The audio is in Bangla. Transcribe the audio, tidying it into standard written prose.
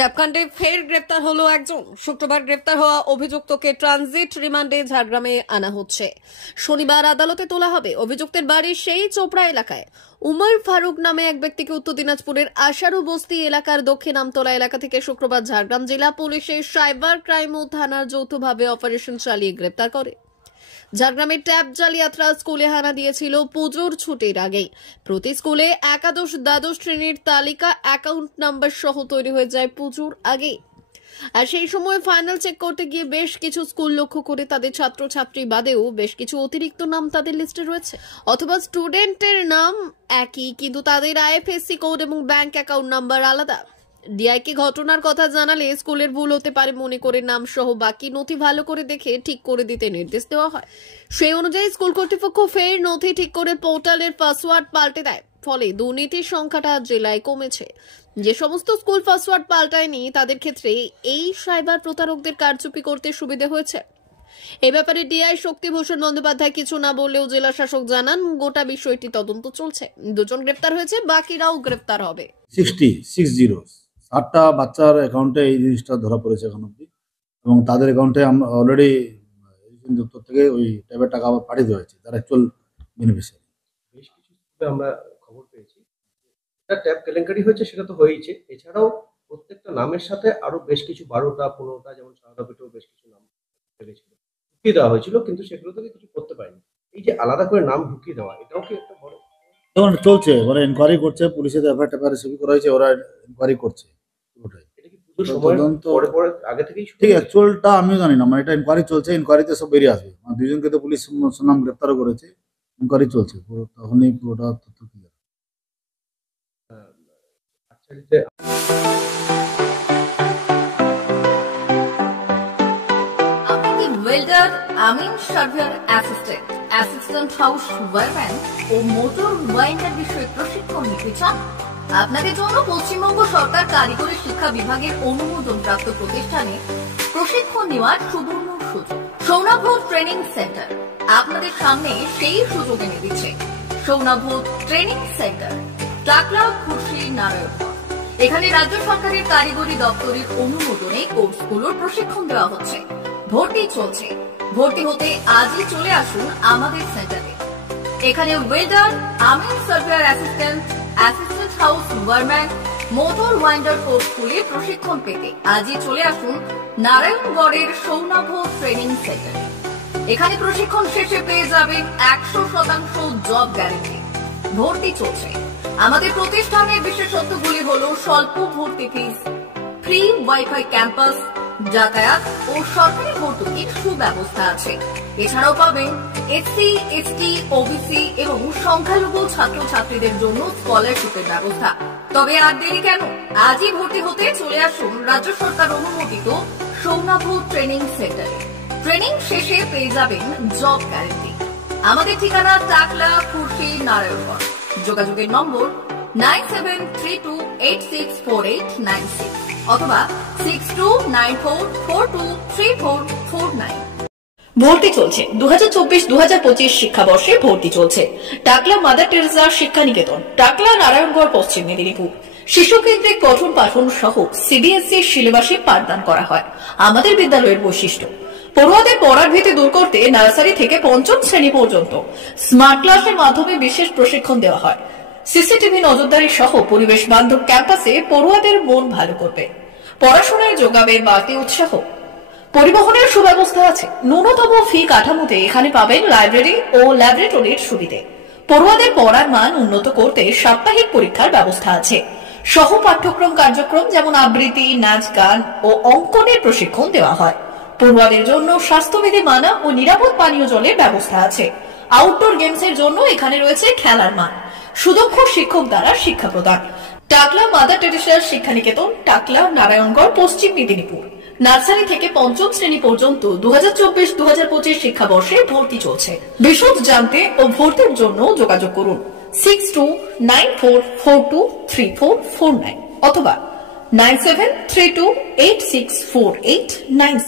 ট্যাপকাণ্ডে ফের গ্রেপ্তার হলো একজন। শুক্রবার গ্রেপ্তার হওয়া অভিযুক্তকে ট্রানজিট রিমান্ডে ঝাড়গ্রামে আনা হচ্ছে। শনিবার আদালতে তোলা হবে। অভিযুক্তের বাড়ি সেই চোপড়া এলাকায়। উমর ফারুক নামে এক ব্যক্তিকে উত্তর দিনাজপুরের আশারু বস্তি এলাকার দক্ষিণ আমতলা এলাকা থেকে শুক্রবার ঝাড়গ্রাম জেলা পুলিশের সাইবার ক্রাইম ও থানার যৌথভাবে অপারেশন চালিয়ে গ্রেপ্তার করে। ঝাড়গ্রামের ট্যাপ জালিয়াতরা স্কুলে হানা দিয়েছিল পুজোর ছুটির আগেই। প্রতি স্কুলে একাদশ দ্বাদশ শ্রেণীর তালিকা অ্যাকাউন্ট নাম্বার সহ তৈরি হয়ে যায় পুজোর আগেই। আর সেই সময় ফাইনাল চেক করতে গিয়ে বেশ কিছু স্কুল লক্ষ্য করে তাদের ছাত্রছাত্রী বাদেও বেশ কিছু অতিরিক্ত নাম তাদের লিস্টে রয়েছে, অথবা স্টুডেন্টের নাম একই কিন্তু তাদের আইএফএসসি কোড এবং ব্যাংক অ্যাকাউন্ট নাম্বার আলাদা। ডিআইকে ঘটনার কথা জানালে স্কুলের ভুল হতে পারে মনে করে নাম সহ বাকি নথি ভালো করে দেখে ঠিক করে দিতে নির্দেশ দেওয়া হয়। সেই অনুযায়ী স্কুল কর্তৃপক্ষ ফের নথি ঠিক করে পোর্টালের পাসওয়ার্ড পাল্টে দেয়। ফলে দুর্নীতির সংখ্যাটা জেলায় কমেছে। যে সমস্ত স্কুল পাসওয়ার্ড পাল্টায়নি তাদের ক্ষেত্রে এই সাইবার প্রতারকদের কারচুপি করতে সুবিধা হয়েছে। এ ব্যাপারে ডিআই শক্তিভূষণ বন্দ্যোপাধ্যায় কিছু না বললেও জেলা শাসক জানান গোটা বিষয়টি তদন্ত চলছে। দুজন গ্রেপ্তার হয়েছে, বাকিরাও গ্রেপ্তার হবে। 60 বাচ্চার অ্যাকাউন্টে এই জিনিসটা ধরা পড়েছে এখন অব্দি, এবং তাদের অ্যাকাউন্টে আমরা অলরেডি দপ্তর থেকে ওই ট্যাবের টাকা আবার পাঠিয়ে দেওয়া হয়েছে, তার অ্যাকচুয়াল বেনিফিশিয়ারি। বেশ কিছু আমরা খবর পেয়েছি এটা ট্যাব কেলেঙ্কারি হয়েছে, সেটা তো হয়েইছে। এছাড়াও প্রত্যেকটা নামের সাথে আরো বেশ কিছু 12টা 15টা যেমন সারদাপেটেও বেশ কিছু নাম ঢুকিয়ে দেওয়া হয়েছিল, কিন্তু সেগুলো থেকে কিছু করতে পারেনি। এই যে আলাদা করে নাম ঢুকিয়ে দেওয়া, এটাও কি একটা বড় তখন চলছে, ওরা এনকোয়ারি করছে, পুলিশের এফআইআর ট্যাফআইআর রিসিভ করা হয়েছে, ওরা এনকোয়ারি করছে। ওটাই এটা কি পুজোর সময় পরে আগে থেকেই ঠিক অ্যাকচুয়ালটা আমিও জানি না, মানে এটা এনকোয়ারি চলছে, এনকোয়ারিতে সব বেরিয়ে আসবে। মানে দুজনকে তো পুলিশ নাম গ্রেপ্তারও করেছে, এনকোয়ারি চলছে, পুরো তখনই পুরোটা তথ্য ক্লিয়ার। ওয়েল্ডার, আমিন surveyor assistant, assistant house wireman ও মোটর ওয়াইন্ডার বিষয়ে প্রশিক্ষণ নিতে চান? আপনাদের জন্য পশ্চিমবঙ্গ সরকার কারিগরি শিক্ষা বিভাগের অনুমোদনপ্রাপ্ত প্রতিষ্ঠানে প্রশিক্ষণ নেওয়ার সুবর্ণ সুযোগ। সৌনাভ ট্রেনিং সেন্টার আপনাদের সামনে সেই সুযোগ এনে দিচ্ছে। সৌনাভ ট্রেনিং সেন্টার, টাকলা, খুশি, নারায়ণগড়। এখানে রাজ্য সরকারের কারিগরি দপ্তরের অনুমোদনে কোর্সগুলোর প্রশিক্ষণ দেওয়া হচ্ছে। ভর্তি চলছে। ভর্তি হতে আজই চলে আসুন আমাদের সেন্টারে। এখানে ওয়েল্ডার, আমিন surveyor assistant, assistant house wireman, motor winder কোর্সগুলি প্রশিক্ষণ পেতে আজই চলে আসুন নারায়ণগড়ের সৌনাভ ট্রেনিং সেন্টারে। এখানে প্রশিক্ষণ শেষে পেয়ে যাবেন 100% জব গ্যারান্টি। ভর্তি চলছে। আমাদের প্রতিষ্ঠানের বিশেষত্বগুলি হল স্বল্প ভর্তি ফিস, ফ্রি ওয়াইফাই ক্যাম্পাস, যাতায়াত ও সরকারি ভর্তুকির সুব্যবস্থা আছে। এছাড়াও পাবেন এসসি, এসটি, ওবিসি এবং সংখ্যালঘু ছাত্রছাত্রীদের জন্য স্কলারশিপের ব্যবস্থা। তবে আর দেরি কেন, আজই ভর্তি হতে চলে আসুন রাজ্য সরকার অনুমোদিত সৌনাভ ট্রেনিং সেন্টারে। ট্রেনিং শেষে পেয়ে যাবেন জব গ্যারান্টি। আমাদের ঠিকানা টাকলা, খুশি, নারায়ণগড়। যোগাযোগের নম্বর 9732864896 অথবা 6294423449। ভর্তি চলছে। 2024-2025 শিক্ষাবর্ষে ভর্তি চলছে। টাকলা মাদার টেরেসা শিক্ষা নিকেতন, টাকলা, নারায়ণগড়, পশ্চিম মেদিনীপুর। শিশু কেন্দ্রিক পঠন পাঠন সহ সিবিএসই সিলেবাসে পাঠদান করা হয়। আমাদের বিদ্যালয়ের বৈশিষ্ট্য, পড়ুয়াদের পড়ার ভীতি দূর করতে নার্সারি থেকে পঞ্চম শ্রেণী পর্যন্ত স্মার্ট ক্লাসের মাধ্যমে বিশেষ প্রশিক্ষণ দেওয়া হয়। সিসিটিভি নজরদারি সহ পরিবেশ বান্ধব ক্যাম্পাসে পড়ুয়াদের মন ভালো করবে। পড়াশোনায় যোগাবে বাড়তি উৎসাহ। পরিবহনের সুব্যবস্থা আছে। ন্যূনতম ফি কাঠামোতে এখানে পাবেন লাইব্রেরি ও ল্যাবরেটরির সুবিধে। পড়ুয়াদের পড়ার মান উন্নত করতে সাপ্তাহিক পরীক্ষার ব্যবস্থা আছে। সহ পাঠ্যক্রম কার্যক্রম যেমন আবৃত্তি, নাচ, গান ও অঙ্কনের প্রশিক্ষণ দেওয়া হয়। পড়ুয়াদের জন্য স্বাস্থ্যবিধি মানা ও নিরাপদ পানীয় জলের ব্যবস্থা আছে। আউটডোর গেমসের জন্য এখানে রয়েছে খেলার মাঠ। সুদক্ষ শিক্ষক দ্বারা শিক্ষা প্রদান। টাকলা মাদার টেরেসা শিক্ষা নিকেতন, টাকলা, নারায়ণগড়, পশ্চিম মেদিনীপুর। নার্সারি থেকে পঞ্চম শ্রেণী পর্যন্ত 2024-2025 শিক্ষাবর্ষে ভর্তি চলছে। বিশদ জানতে ও ভর্তির জন্য যোগাযোগ করুন 6294423449 অথবা 9732864896।